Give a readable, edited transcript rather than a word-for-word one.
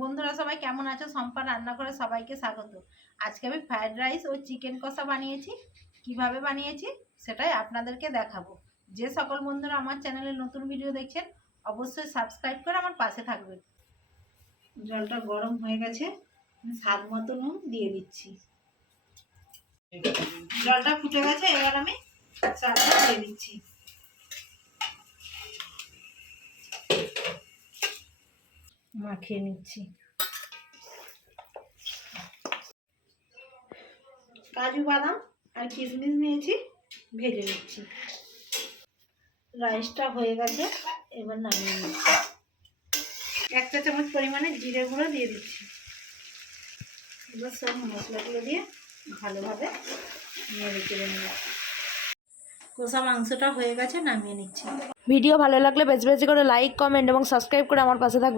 বন্ধুরা সবাই কেমন আছো? সম্পা রান্নাঘরে সবাইকে স্বাগত। আজকে আমি ফ্রাইড রাইস ও চিকেন কষা বানিয়েছি। কিভাবে বানিয়েছি সেটাই আপনাদেরকে দেখাবো। যে সকল বন্ধুরা আমার চ্যানেলে নতুন ভিডিও দেখছেন অবশ্যই সাবস্ক্রাইব করে আমার পাশে থাকবেন। জলটা গরম হয়ে গেছে, স্বাদ মতো নুন দিয়ে দিচ্ছি। জলটা ফুটে গেছে, এবার আমি চালটা দিয়ে দিচ্ছি। মাখিয়ে নিচ্ছি। কাজু বাদাম আর কিশমিশ নিয়েছি, ভেজে নিচ্ছি। রাইসটা হয়ে গেছে, এবার নামিয়ে নিচ্ছি। 1 চা চামচ পরিমাণে জিরে গুঁড়ো দিয়ে দিচ্ছি। এবার সব মশলাগুলো দিয়ে ভালোভাবে নেড়ে চেড়ে নিচ্ছি। কষা মাংসটা হয়ে গেছে, নামিয়ে নিচ্ছি। ভিডিও ভালো লাগলে বেশি বেশি করে লাইক, কমেন্ট এবং সাবস্ক্রাইব করে আমার পাশে থাকবে।